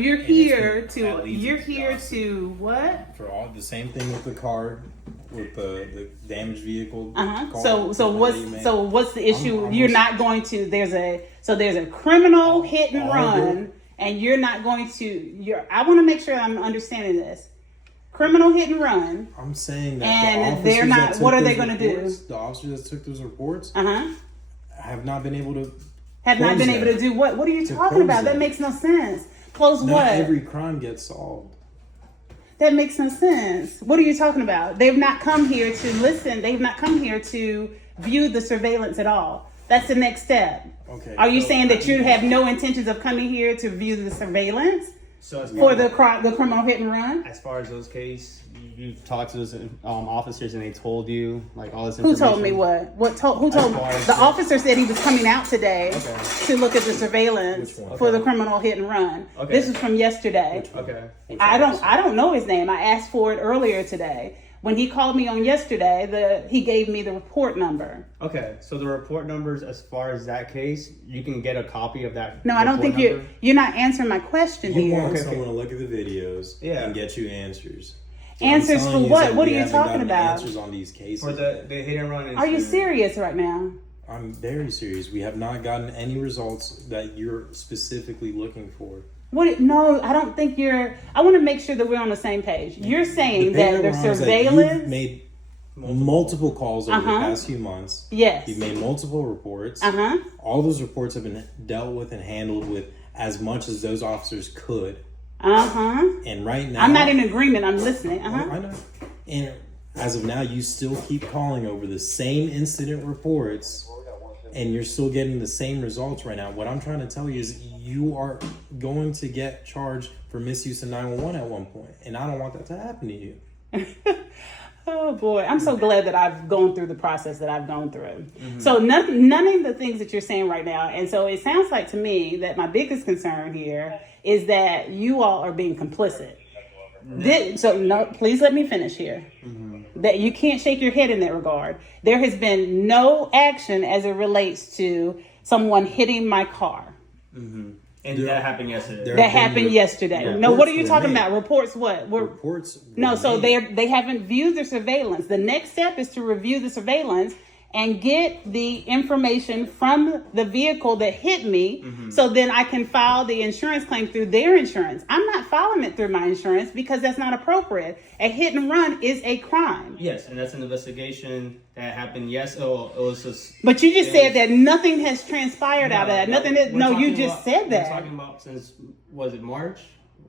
You're here to what? For all the same thing with the card, with the damaged vehicle. So what's the issue? You're not going to. There's a criminal hit and run, and you're not going to. I want to make sure I'm understanding this. Criminal hit and run. I'm saying that, and they're not. What are they going to do? The officers that took those reports have not been able to. Have not been able to do what? What are you talking about? That makes no sense. Close what? Not every crime gets solved. That makes no sense. What are you talking about? They've not come here to listen. They've not come here to view the surveillance at all. That's the next step. Okay. Are you saying that you have no intentions of coming here to view the surveillance for the criminal hit and run? As far as those cases, you've talked to those officers and they told you like all this Who information? told me what? Who told me? The officer said he was coming out today to look at the surveillance for the criminal hit and run. Okay. This was from yesterday. Okay. I don't know his name. I asked for it earlier today. When he called me on yesterday, he gave me the report number. Okay, so the report numbers, as far as that case, you can get a copy of that. No, I don't think you're not answering my question You here. want someone to look at the videos and get you answers. So answers for what? What are you talking about? Answers on these cases. For the hit and run incident. Are you serious right now? I'm very serious. We have not gotten any results that you're specifically looking for. What? No, I don't think you're. I want to make sure that we're on the same page. You're saying that there's surveillance. You've made multiple calls over the past few months. Yes. You've made multiple reports. All those reports have been dealt with and handled with as much as those officers could. And right now, I'm not in agreement. I'm listening. I know. And as of now, you still keep calling over the same incident reports, and you're still getting the same results right now. What I'm trying to tell you is you are going to get charged for misuse of 911 at one point, and I don't want that to happen to you. Oh boy, I'm so glad that I've gone through the process that I've gone through. So none of the things that you're saying right now, and so it sounds like to me that my biggest concern here is that you all are being complicit. Please let me finish here. That you can't shake your head in that regard. There has been no action as it relates to someone hitting my car. And that happened yesterday. That happened yesterday. No, what are you talking about? Reports what? Reports. No, so they haven't viewed the surveillance. The next step is to review the surveillance and get the information from the vehicle that hit me, so then I can file the insurance claim through their insurance. I'm not filing it through my insurance because that's not appropriate. A hit and run is a crime. Yes, and that's an investigation that happened. Yes, it was just. But you just said that nothing has transpired out of that. You just said that. We're talking about since, was it March?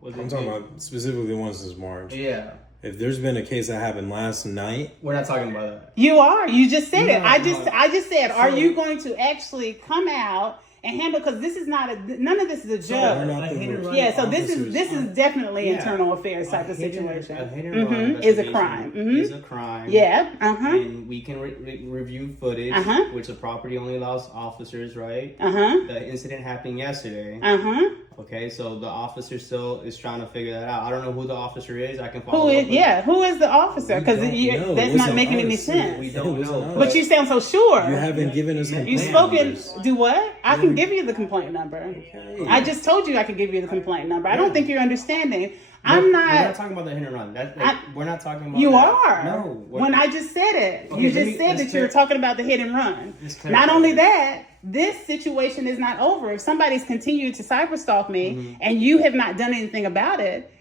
I'm talking about specifically the one since March. Yeah. If there's been a case that happened last night, we're not talking about that. You are. You just said it. I just said, are you going to actually come out and handle? Because this is not none of this is a joke. So this is definitely internal affairs type of situation. A hit and run is a crime. Is a crime. Yeah. And we can review footage, which the property only allows officers, right? The incident happened yesterday. Okay, so the officer still is trying to figure that out. I don't know who the officer is. I can follow up. Who is the officer? Because that's not making any sense. We don't know. But you sound so sure. You haven't given us You spoken. Do what? I can give you the complaint number. Okay. I just told you I could give you the complaint number. I don't think you're understanding. We're not talking about the hit and run. We're not talking about. You are. No. When I just said it, you just said that you were talking about the hit and run. Not only that, this situation is not over. If somebody's continued to cyberstalk me and you have not done anything about it,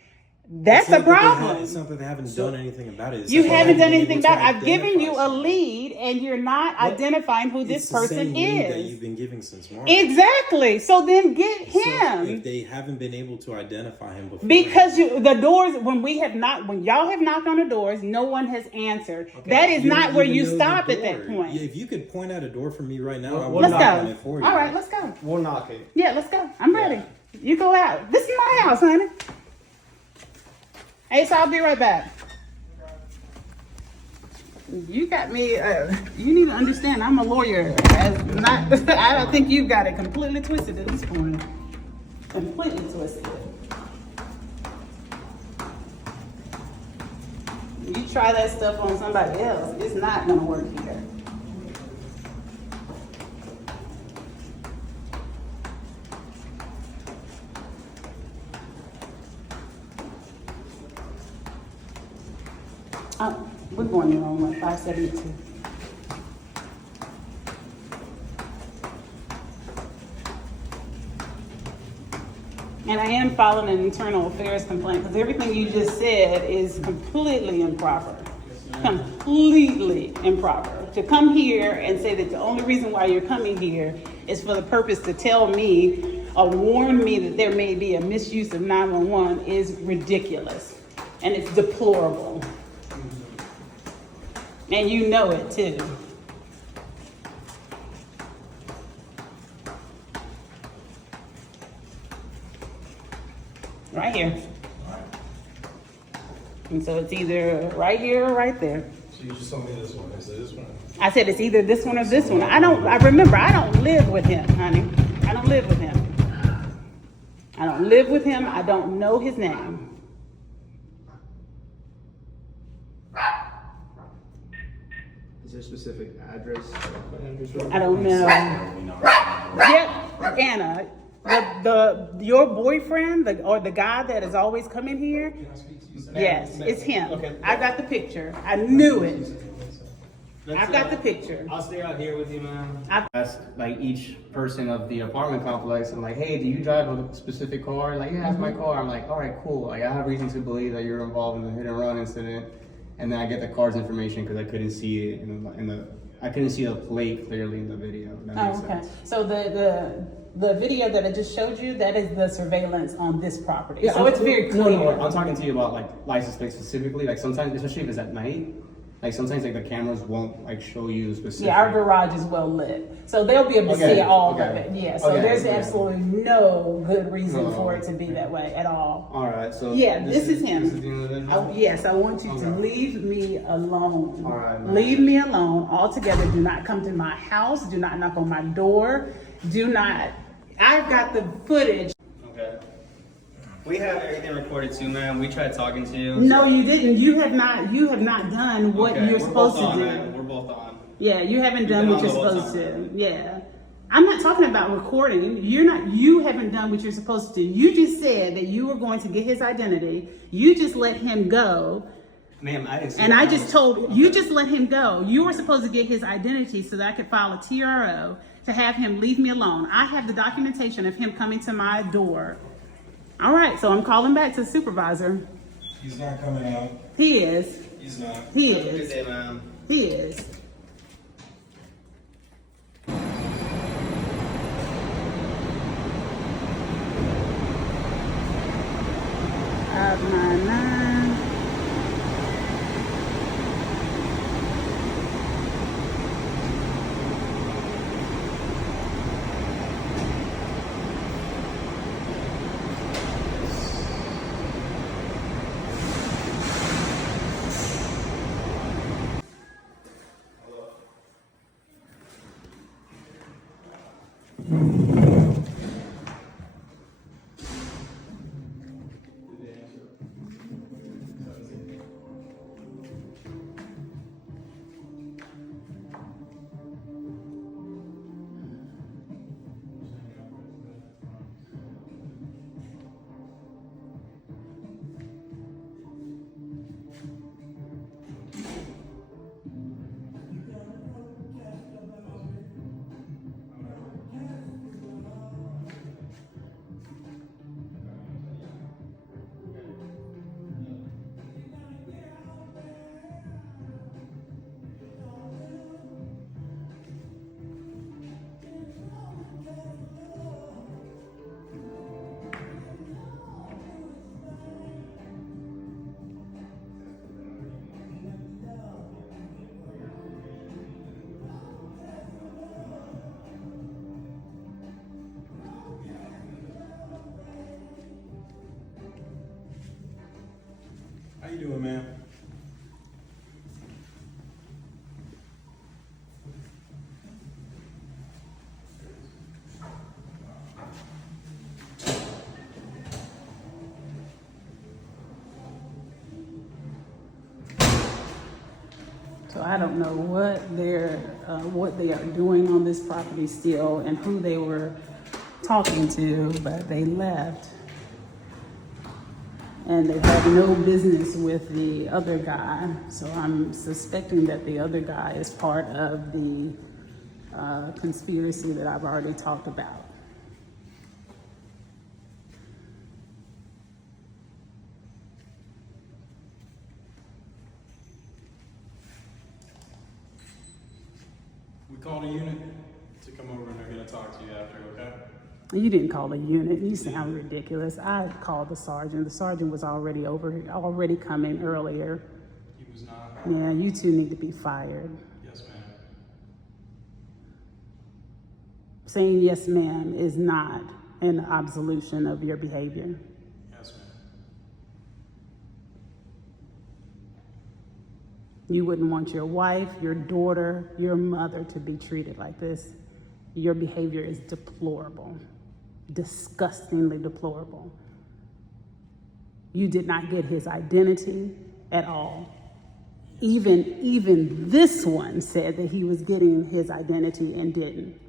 that's a problem. It's not that they haven't done anything about it. You haven't done anything about it. I've given you a lead and you're not identifying who this person is. That you've been giving since March. Exactly. So then get him. If they haven't been able to identify him before. Because the doors, when y'all have knocked on the doors, no one has answered. Okay. That is not where you stop at that point. If you could point out a door for me right now, I would knock on it for you. All right, let's go. We'll knock it. Yeah, let's go. I'm ready. You go out. This is my house, honey. Hey, so I'll be right back. You got me. You need to understand. I'm a lawyer. I don't think you've got it completely twisted at this point. Completely twisted. You try that stuff on somebody else, it's not gonna work here. We're going the wrong way, 572. And I am filing an internal affairs complaint because everything you just said is completely improper. Completely improper. To come here and say that the only reason why you're coming here is for the purpose to tell me or warn me that there may be a misuse of 911 is ridiculous. And it's deplorable. And you know it too. Right here. And so it's either right here or right there. So you just told me this one. Is it this one? I said it's either this one or this one. I remember, I don't live with him, honey. I don't live with him. I don't live with him. I don't know his name. Is there a specific address? I don't know. Yep, Anna. Your boyfriend, or the guy that is always coming here? Yes, it's him. Okay. I got the picture. I knew it. I've got the picture. I'll stay out here with you, man. I asked like each person of the apartment complex. I'm like, hey, do you drive a specific car? Like, yeah, it's my car. I'm like, all right, cool. Like, I have reason to believe that you're involved in the hit and run incident. And then I get the car's information because I couldn't see it I couldn't see the plate clearly in the video. That makes sense. So the video that I just showed you, that is the surveillance on this property. Yeah, so it's very clear. No, I'm talking to you about like license plates specifically. Like sometimes, especially if it's at night, like sometimes like the cameras won't like show you specifically. Yeah, our garage is well lit, so they'll be able to see all of it. Yeah, so there's absolutely no good reason for it to be that way at all. All right, so yeah, this is him. This is the individual? Yes, I want you to leave me alone. All right, leave me alone altogether. Do not come to my house. Do not knock on my door. Do not. I've got the footage. Okay. We have everything recorded too, man. We tried talking to you. No, you didn't. You have not done what you're supposed to do. Man. We're both on. Yeah, you haven't done what you're supposed to. Yeah. I'm not talking about recording. You haven't done what you're supposed to. You just said that you were going to get his identity. You just let him go. Ma'am, I didn't see And I just told you just let him go. You were supposed to get his identity so that I could file a TRO to have him leave me alone. I have the documentation of him coming to my door. All right, so I'm calling back to the supervisor. He's not coming out. He is. He's not. He Have a is. good day, ma'am. He is. 599. How you doing, man? So I don't know what they are doing on this property still and who they were talking to, but they left. and they had no business with the other guy. So I'm suspecting that the other guy is part of the conspiracy that I've already talked about. We called a unit to come over and they're going to talk to you after, okay? You didn't call a unit. You sound ridiculous. I called the sergeant. The sergeant was already coming earlier. He was not? Yeah, you two need to be fired. Yes, ma'am. Saying yes, ma'am is not an absolution of your behavior. Yes, ma'am. You wouldn't want your wife, your daughter, your mother to be treated like this. Your behavior is deplorable, disgustingly deplorable. You did not get his identity at all. Even this one said that he was getting his identity and didn't.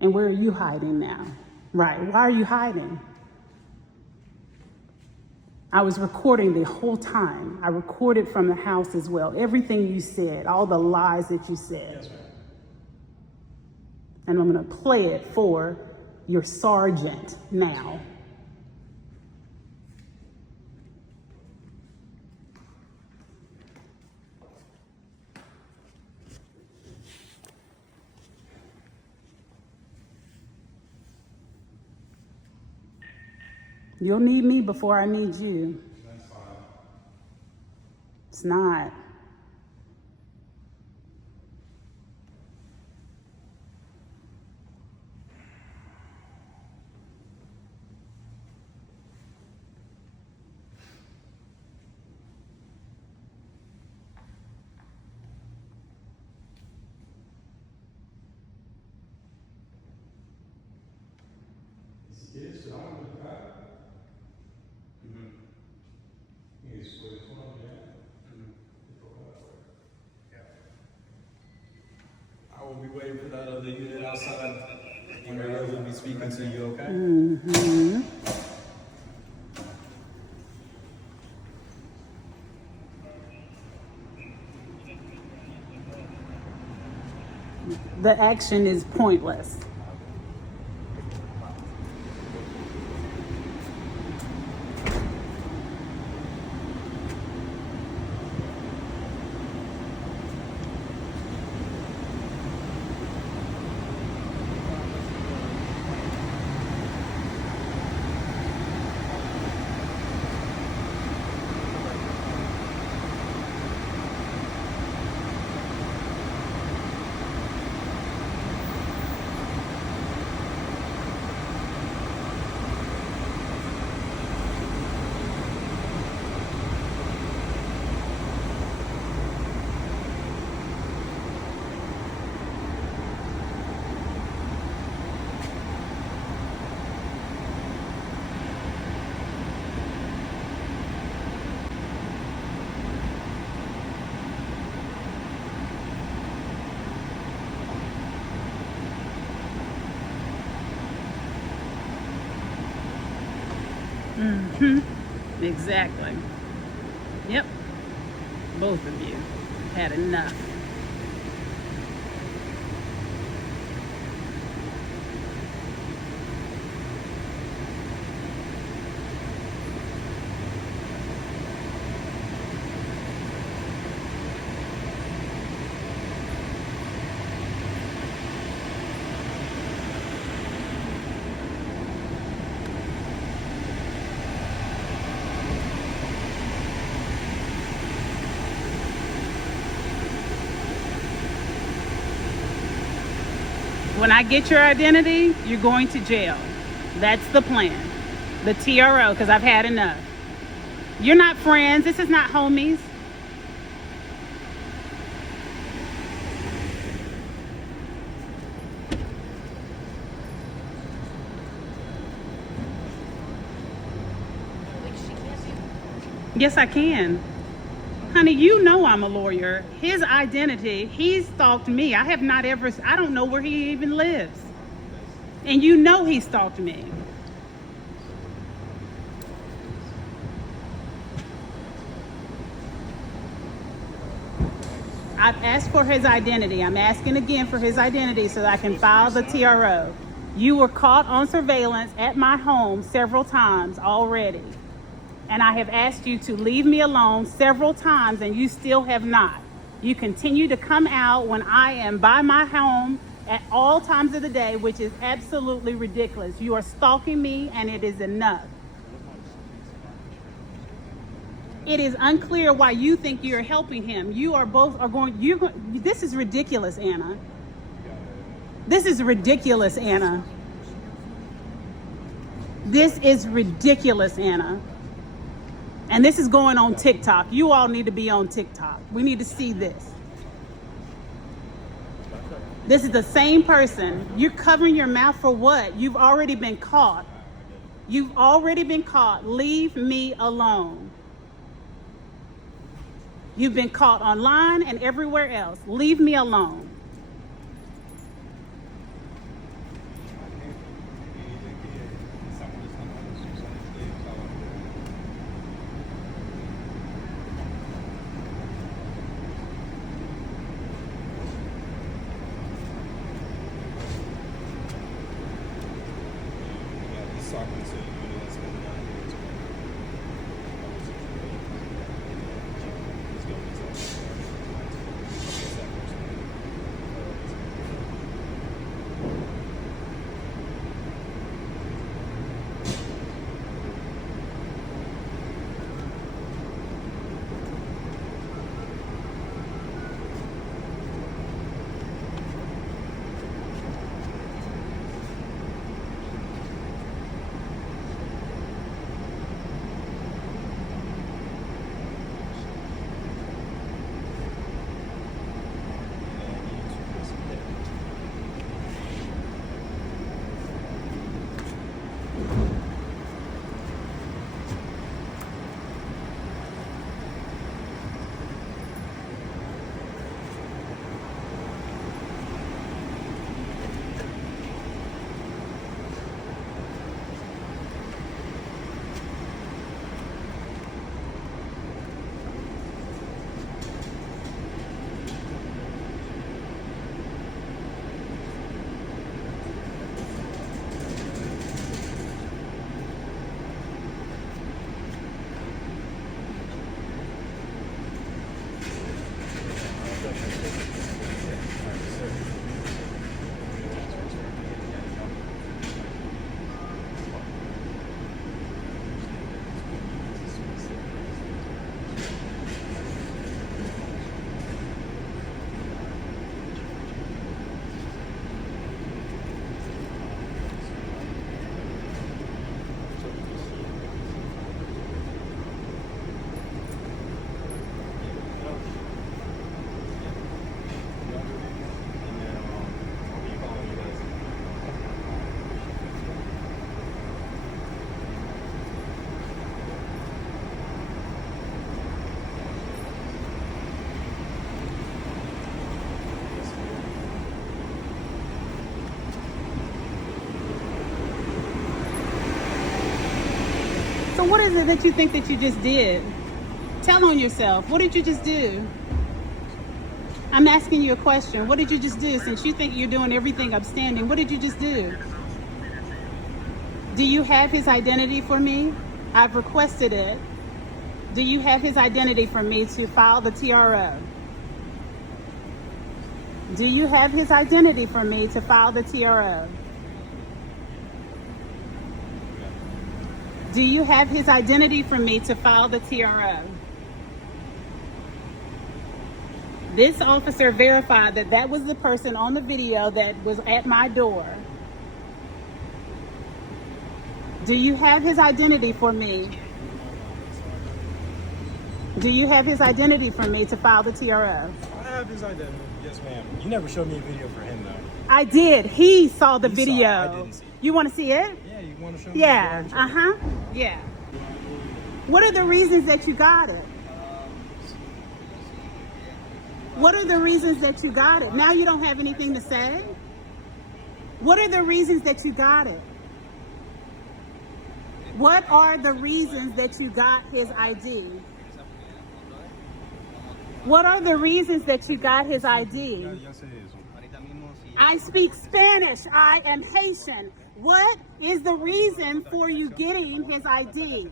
And where are you hiding now? Right, why are you hiding? I was recording the whole time. I recorded from the house as well. Everything you said, all the lies that you said. Yes, ma'am. And I'm going to play it for your sergeant now. You'll need me before I need you. That's fine. It's not. Yes, I want to back. I will be waiting for that other unit outside. And Maria will be speaking to you, okay? Mm-hmm. The action is pointless. Mm-hmm. Exactly. Yep. Both of you had enough. When I get your identity, you're going to jail. That's the plan. The TRO, because I've had enough. You're not friends. This is not homies. Yes, I can. Honey, you know I'm a lawyer. His identity, he stalked me. I don't know where he even lives. And you know he stalked me. I've asked for his identity. I'm asking again for his identity so that I can file the TRO. You were caught on surveillance at my home several times already. And I have asked you to leave me alone several times, and you still have not. You continue to come out when I am by my home at all times of the day, which is absolutely ridiculous. You are stalking me, and it is enough. It is unclear why you think you're helping him. You are both are going, this is ridiculous, Anna. This is ridiculous, Anna. This is ridiculous, Anna. And this is going on TikTok. You all need to be on TikTok. We need to see this. This is the same person. You're covering your mouth for what? You've already been caught. You've already been caught. Leave me alone. You've been caught online and everywhere else. Leave me alone. So what is it that you think that you just did? Tell on yourself. What did you just do? I'm asking you a question. What did you just do? Since you think you're doing everything upstanding, what did you just do? Do you have his identity for me? I've requested it. Do you have his identity for me to file the TRO? Do you have his identity for me to file the TRO? Do you have his identity for me to file the TRO? This officer verified that that was the person on the video that was at my door. Do you have his identity for me? Do you have his identity for me to file the TRO? I have his identity. Yes, ma'am. You never showed me a video for him, though. I did. He saw the video. I didn't see it. You want to see it? Yeah, you want to show me? Yeah. Yeah. What are the reasons that you got it? What are the reasons that you got it? Now you don't have anything to say? What are the reasons that you got it? What are the reasons that you got his ID? What are the reasons that you got his ID? I speak Spanish. I am Haitian. What is the reason for you getting his ID?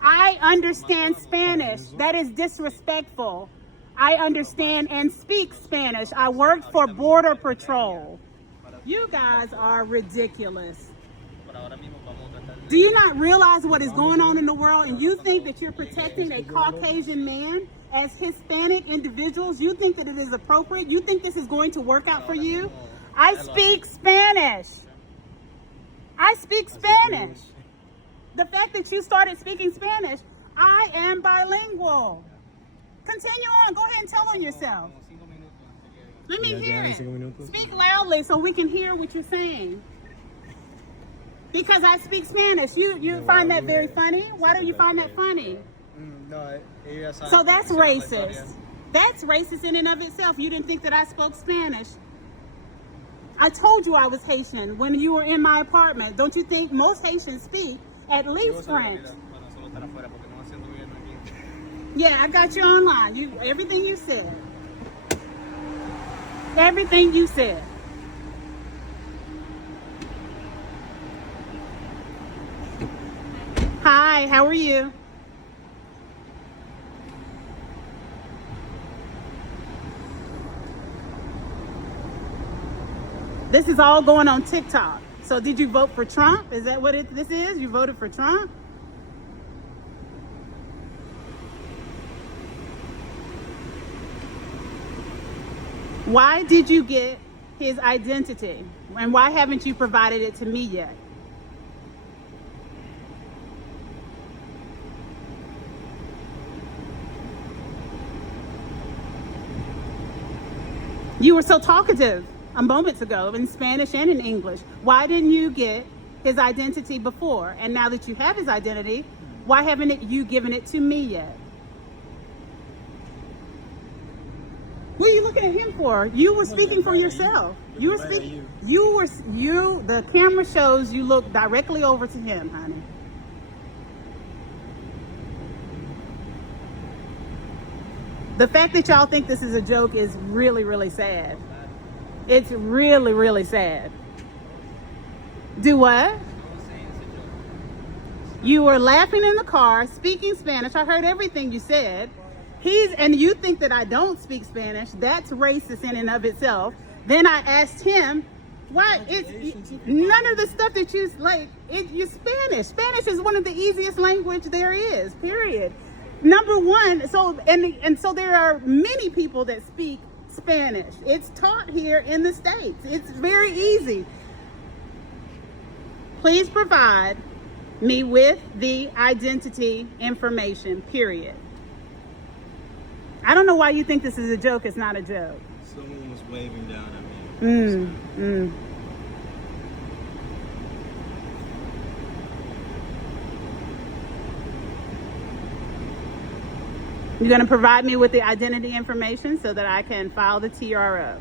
I understand Spanish. That is disrespectful. I understand and speak Spanish. I worked for Border Patrol. You guys are ridiculous. Do you not realize what is going on in the world, and you think that you're protecting a Caucasian man as Hispanic individuals? You think that it is appropriate? You think this is going to work out for you? I speak Spanish. I speak Spanish. The fact that you started speaking Spanish, I am bilingual. Continue on. Go ahead and tell on yourself. Let me hear it. Speak loudly so we can hear what you're saying. Because I speak Spanish. You find that very funny? Why do you find that funny? So that's racist. That's racist in and of itself. You didn't think that I spoke Spanish. I told you I was Haitian when you were in my apartment. Don't you think most Haitians speak at least French? Yeah, I got you online. Everything you said. Everything you said. Hi, how are you? This is all going on TikTok. So did you vote for Trump? Is that what this is? You voted for Trump? Why did you get his identity? And why haven't you provided it to me yet? You were so talkative a moment ago in Spanish and in English. Why didn't you get his identity before? And now that you have his identity, why haven't you given it to me yet? What are you looking at him for? You were speaking for yourself. You were speaking. The camera shows you look directly over to him, honey. The fact that y'all think this is a joke is really, really sad. It's really, really sad. Do what? You were laughing in the car, speaking Spanish. I heard everything you said. And you think that I don't speak Spanish. That's racist in and of itself. Then I asked him, why? None of the stuff that you like, you're Spanish. Spanish is one of the easiest language there is, period. Number one, so there are many people that speak Spanish. It's taught here in the States. It's very easy. Please provide me with the identity information, period. I don't know why you think this is a joke. It's not a joke. Someone was waving down at me. You're going to provide me with the identity information so that I can file the TRO.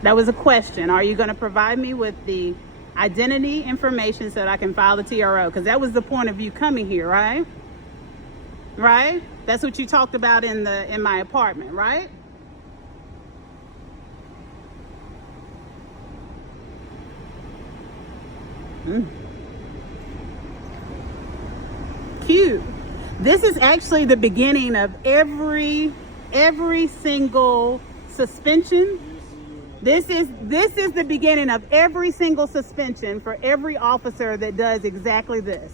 That was a question. Are you going to provide me with the identity information so that I can file the TRO? Because that was the point of you coming here, right? Right? That's what you talked about in my apartment, right? Cute. This is actually the beginning of every single suspension. This is the beginning of every single suspension for every officer that does exactly this.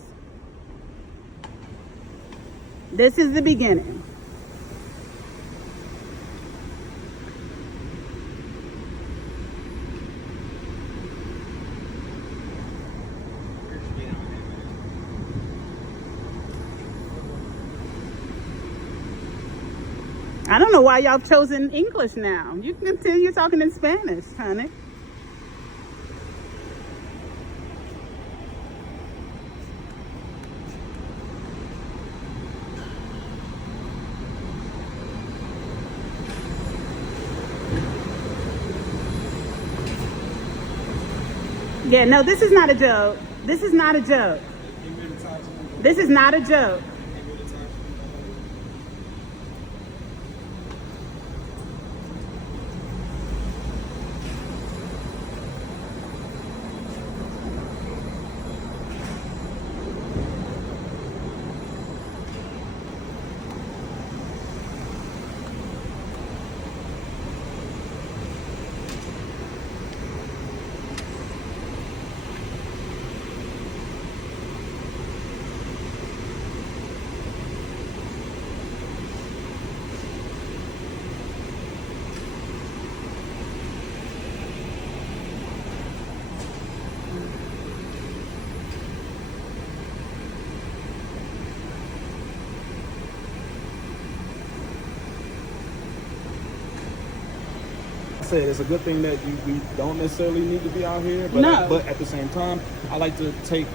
This is the beginning. I don't know why y'all have chosen English now. You can continue talking in Spanish, honey. Yeah, no, this is not a joke. This is not a joke. This is not a joke. said, it's a good thing that we don't necessarily need to be out here. But, but at the same time, I like to take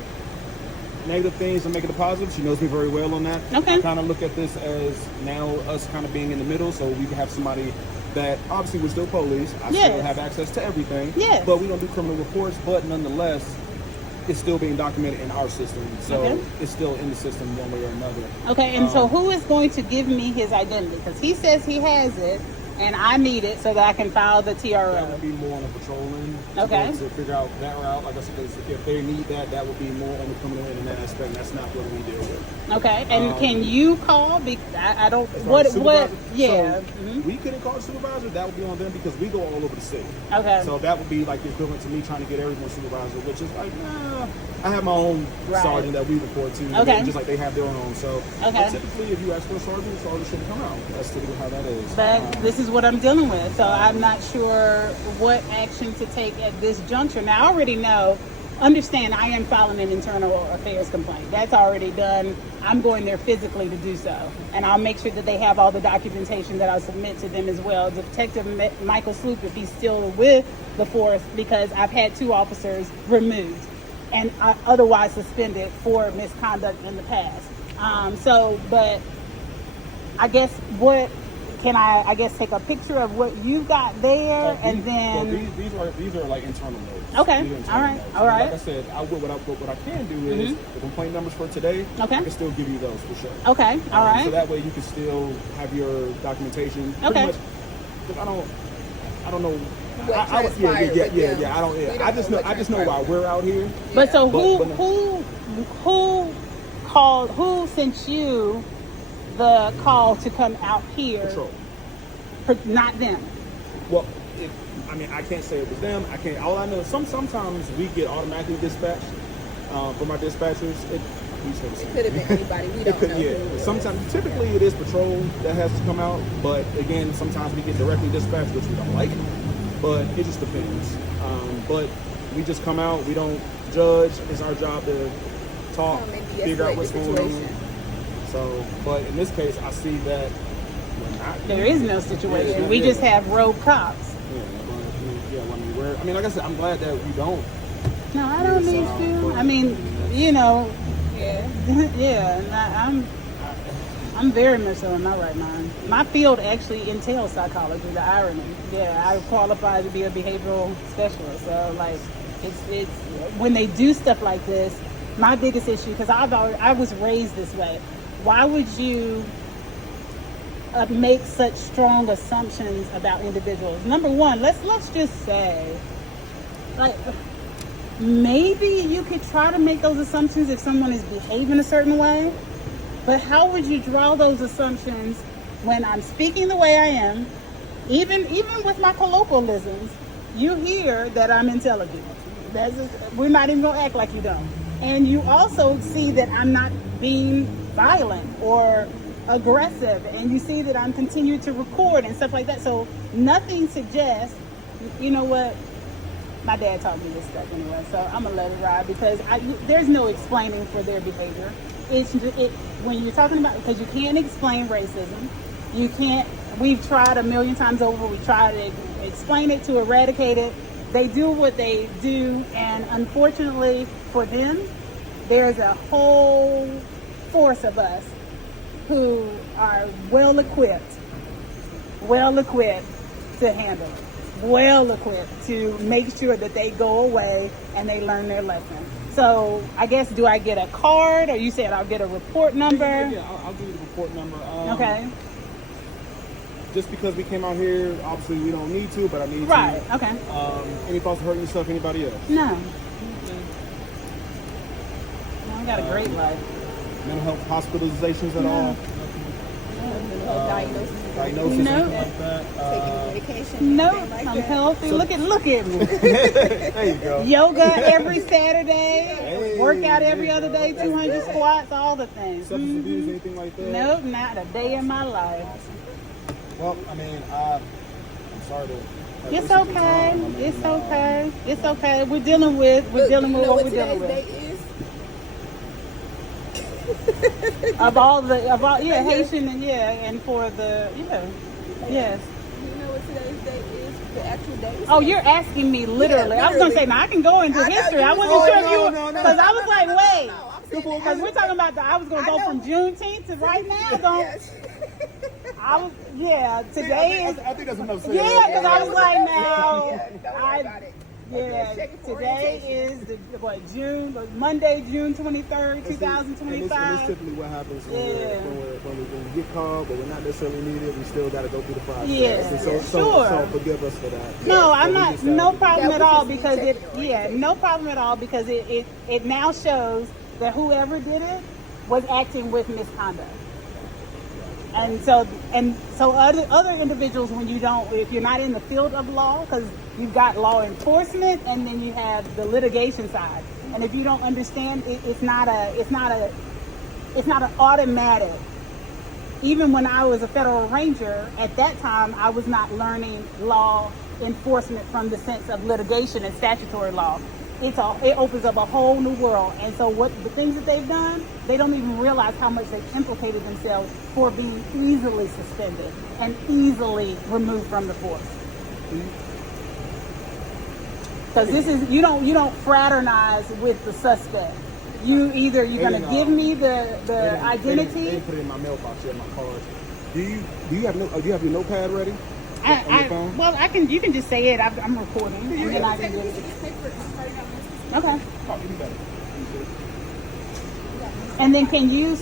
negative things and make it a positive. She knows me very well on that. Okay. I kind of look at this as now us kind of being in the middle, so we can have somebody that obviously we're still police. I still have access to everything. Yes. But we don't do criminal reports, but nonetheless, it's still being documented in our system. So it's still in the system one way or another. Okay, and so who is going to give me his identity? Because he says he has it, and I need it so that I can file the TRO. That would be more on the patrolling. To figure out that route. Like I said, if they need that, that would be more on the criminal end in that aspect. That's not what we deal with. Okay, and can you call? I don't. Yeah. So we couldn't call the supervisor. That would be on them because we go all over the city. Okay. So that would be like the equivalent to me trying to get everyone's supervisor, which is like, I have my own sergeant that we report to. Okay. Just like they have their own. So typically, if you ask for a sergeant should come out. That's typically how that is. But this is what I'm dealing with, so I'm not sure what action to take at this juncture. Now, I already know. Understand, I am filing an internal affairs complaint. That's already done. I'm going there physically to do so. And I'll make sure that they have all the documentation that I'll submit to them as well. Detective Michael Sloop, if he's still with the force, because I've had 2 officers removed and otherwise suspended for misconduct in the past. But I guess can I take a picture of what you've got there, and then these are like internal notes. Okay. All right. Like I said, what I can do is the complaint numbers for today. Okay. I can still give you those for sure. Okay. All right. So that way you can still have your documentation. Okay. Much, I don't know. I just know why we're out here. But so who called? Who sent you the call to come out here? Patrol. Not them. Well, I can't say it was them. I can't. All I know is sometimes we get automatically dispatched from our dispatchers. It could have been anybody. We don't know. Yeah. Sometimes, typically, it is patrol that has to come out. But again, sometimes we get directly dispatched, which we don't like. But it just depends. But we just come out. We don't judge. It's our job to talk, figure out what's going on. So, but in this case, I see that there is no situation. We just have rogue cops. Like I said, I'm glad that we don't. No, I don't need to. I'm very much so in my right mind. My field actually entails psychology, the irony. Yeah, I qualified to be a behavioral specialist. So, it's when they do stuff like this, my biggest issue, because I was raised this way. Why would you make such strong assumptions about individuals? Number one, let's just say, maybe you could try to make those assumptions if someone is behaving a certain way, but how would you draw those assumptions when I'm speaking the way I am? Even with my colloquialisms, you hear that I'm intelligent. We're not even gonna act like you don't. And you also see that I'm not being violent or aggressive, and you see that I'm continuing to record and stuff like that. So nothing suggests, you know what, my dad taught me this stuff anyway, so I'm gonna let it ride, because there's no explaining for their behavior. When you're talking about, because you can't explain racism, you can't. We've tried a million times over. We try to explain it, to eradicate it. They do what they do, and unfortunately for them, there's a whole force of us who are well equipped to handle it, well equipped to make sure that they go away and they learn their lesson. So I guess, do I get a card, or you said I'll get a report number? Yeah, I'll give you the report number. Okay. Just because we came out here, obviously we don't need to, but I need to. Right, okay. Any thoughts of hurting yourself, anybody else? No. I got a great life. Mental health hospitalizations at all? Diagnosis, no. Like that. Taking medication? No, like I'm that. healthy. So, look at me. There you go. Yoga every Saturday. Workout every other day. 200 squats. All the things. Substance abuse, anything like that? No, not a day in my life. Well, I'm sorry to. It's okay. It's okay. It's okay. We're dealing with what we're dealing with. Date is? Haitian and and for the yes. You know what today's date is? the actual dates? Oh, you're asking me literally. I was going to say, now I can go into history. I wasn't sure if you were, because I was like, wait. Because we're talking about, I was going to go from Juneteenth to right now. Today is. I think that's enough said. Yeah, because I was like, today is Monday, June 23rd, 2025. And it's typically what happens when we get called, but we're not necessarily needed. We still got to go through the process. Yeah, so forgive us for that. No, I'm not. No problem at all because no problem at all because it now shows that whoever did it was acting with misconduct. And so other individuals, if you're not in the field of law, because you've got law enforcement and then you have the litigation side, and if you don't understand, it's not an automatic. Even when I was a federal ranger, at that time I was not learning law enforcement from the sense of litigation and statutory law. It opens up a whole new world. And so the things that they've done, they don't even realize how much they've implicated themselves for being easily suspended and easily removed from the force. Because you don't fraternize with the suspect. You're gonna give me the identity. They put it in my mailbox here in my card. Do you have your notepad ready? Well, you can just say it. I'm recording. And then I can do it. Okay. And then can you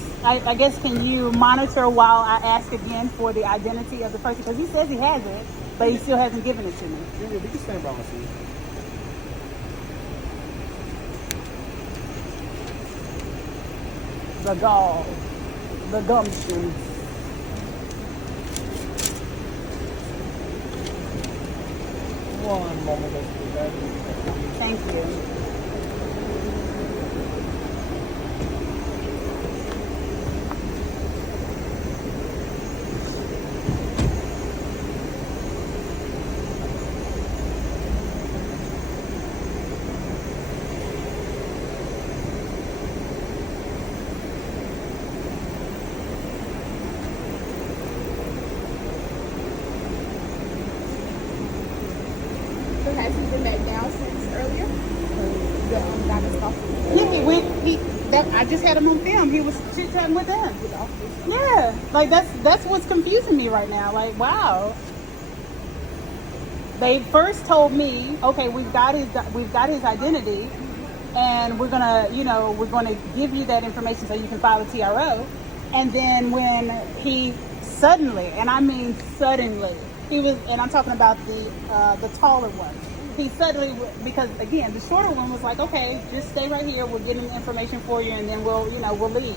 monitor while I ask again for the identity of the person? Because he says he has it, but he still hasn't given it to me. Yeah, we can stand by and see. The gall, the gumption. One moment, let's do that. Thank you. Has he been back down since earlier? I just had him on film. He was chit-chatting with them. Yeah, like that's what's confusing me right now. Like, wow. They first told me, okay, we've got his identity, and we're gonna give you that information so you can file a TRO. And then when he suddenly, and I mean suddenly, he was, and I'm talking about the taller one. He suddenly, because again, the shorter one was like, okay, just stay right here. We're getting the information for you, and then we'll leave.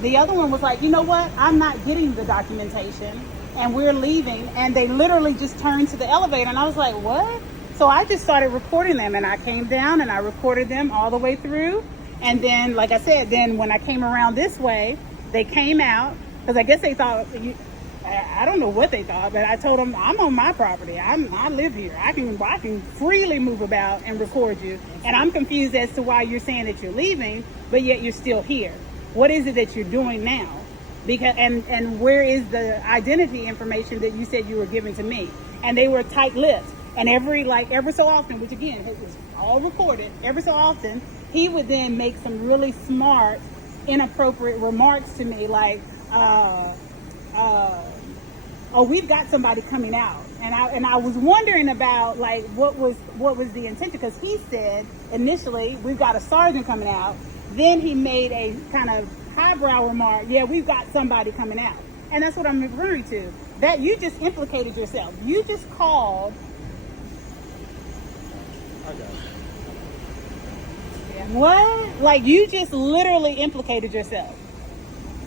The other one was like, you know what? I'm not getting the documentation, and we're leaving. And they literally just turned to the elevator, and I was like, what? So I just started recording them, and I came down and I recorded them all the way through. And then, like I said, then when I came around this way, they came out because I guess they thought. I don't know what they thought, but I told them I'm on my property. I live here. I can freely move about and record you. And I'm confused as to why you're saying that you're leaving, but yet you're still here. What is it that you're doing now? Because and where is the identity information that you said you were giving to me? And they were tight-lipped. And every so often, which again it was all recorded, every so often he would then make some really smart, inappropriate remarks to me, like. Oh, we've got somebody coming out, and I was wondering about like what was the intention, because he said initially we've got a sergeant coming out, then he made a kind of highbrow remark, yeah, we've got somebody coming out, and that's what I'm referring to. That you just implicated yourself. You just called. I got it. Yeah. What? Like you just literally implicated yourself.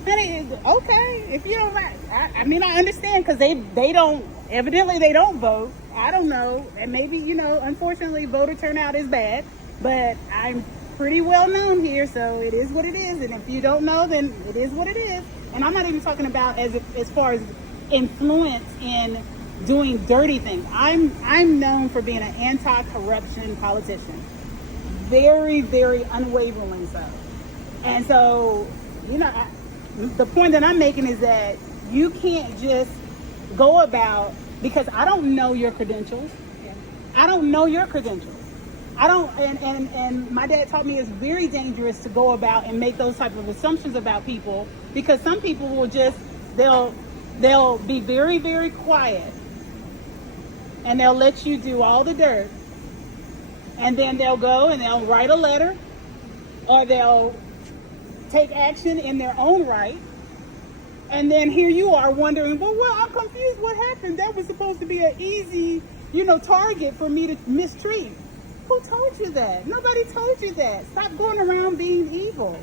Honey, okay, if you don't mind. I mean, I understand because they don't vote. I don't know. And maybe, unfortunately, voter turnout is bad. But I'm pretty well known here, so it is what it is. And if you don't know, then it is what it is. And I'm not even talking about as far as influence in doing dirty things. I'm known for being an anti-corruption politician. Very, very unwavering so. And so, the point that I'm making is that you can't just go about because I don't know your credentials. I don't know your credentials. I don't, and my dad taught me it's very dangerous to go about and make those type of assumptions about people, because some people will just, they'll be very, very quiet, and they'll let you do all the dirt, and then they'll go and they'll write a letter, or they'll take action in their own right, and then here you are wondering, well, I'm confused, what happened? That was supposed to be an easy, target for me to mistreat. Who told you that? Nobody told you that. Stop going around being evil.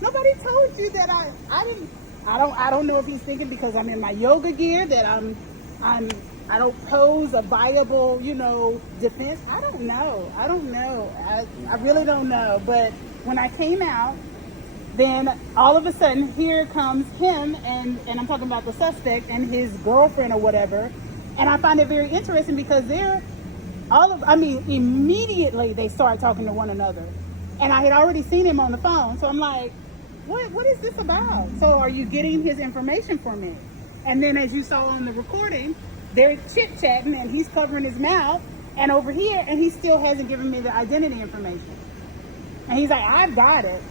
Nobody told you that. I don't know if he's thinking because I'm in my yoga gear that I don't pose a viable, defense. I don't know. I really don't know. But when I came out, then all of a sudden here comes him and I'm talking about the suspect and his girlfriend or whatever. And I find it very interesting because immediately they start talking to one another. And I had already seen him on the phone. So I'm like, what is this about? So are you getting his information for me? And then as you saw on the recording, they're chit-chatting and he's covering his mouth and over here, and he still hasn't given me the identity information. And he's like, I've got it.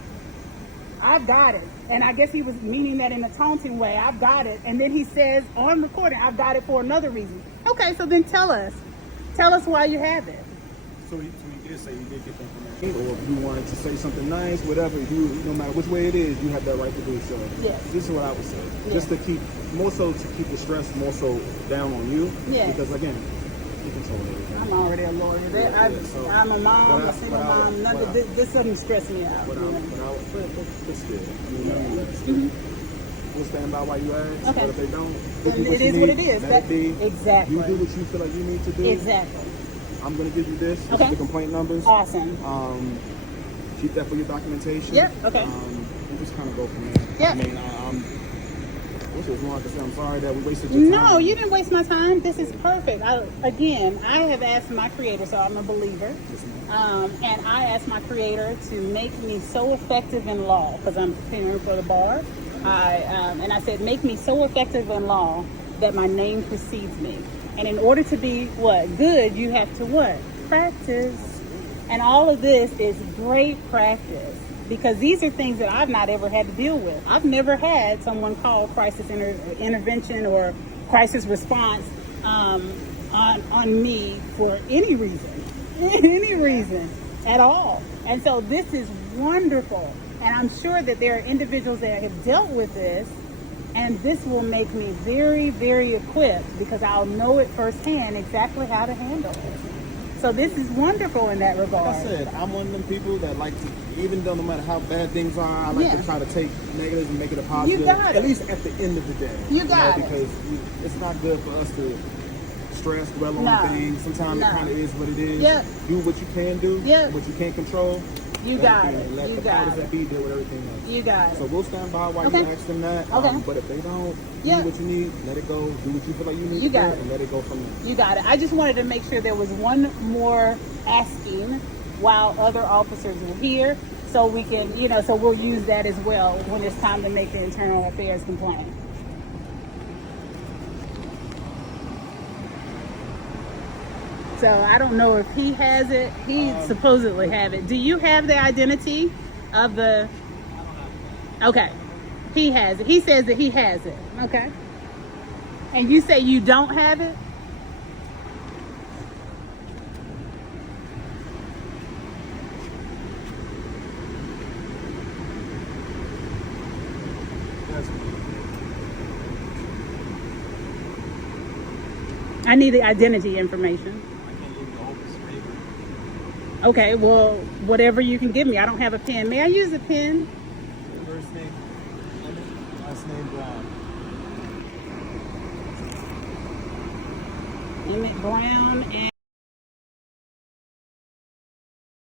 And I guess he was meaning that in a taunting way. I've got it. And then he says on recording, I've got it for another reason. Okay, so then tell us why you have it. So he did say you did get the information, or if you wanted to say something nice, whatever, no matter which way it is, you have that right to do so. Yes. This is what I would say. Yes. Just to keep the stress more so down on you. Yes. Because again, you control everything. I'm already a lawyer. I'm a mom, a single mom. This doesn't stress me out. But still, we'll stand by while you ask. Okay. But if they don't, it is what it is. Let it be. Exactly. You do what you feel like you need to do. Exactly. I'm going to give you this. This Okay. is the complaint numbers. Awesome. Keep that for your documentation. Yep. Okay. We'll just kind of go from there. Yep. I mean, I wish it was more to say I'm sorry that we wasted your time. No, you didn't waste my time. This is perfect. I have asked my creator, so I'm a believer. And I asked my creator to make me so effective in law, because I'm preparing for the bar. And I said, make me so effective in law that my name precedes me. And in order to be good, you have to practice. And all of this is great practice, because these are things that I've not ever had to deal with. I've never had someone call crisis intervention or crisis response on me for any reason at all. And so this is wonderful. And I'm sure that there are individuals that have dealt with this, and this will make me very, very equipped, because I'll know it firsthand exactly how to handle it. So this is wonderful in that regard. Like I said, I'm one of them people that like to, even though no matter how bad things are, I like to try to take negatives and make it a positive. You got it. At least at the end of the day. You got it. Because it's not good for us to stress, dwell on things. Sometimes it kind of is what it is. Yep. Do what you can do. Yep. What you can't control. You got it. Let the powers that be deal with everything else. You got it. So we'll stand by while you ask them that. Okay. But if they don't do what you need, let it go. Do what you feel like you need to do, and let it go from there. You got it. I just wanted to make sure there was one more asking while other officers were here, so we can, so we'll use that as well when it's time to make the internal affairs complaint. So I don't know if he has it. He supposedly have it. Do you have the identity of the? Okay, he has it. He says that he has it. Okay, and you say you don't have it. I need the identity information. Okay, well, whatever you can give me. I don't have a pen. May I use a pen? First name, last name Brown. Emmett Brown,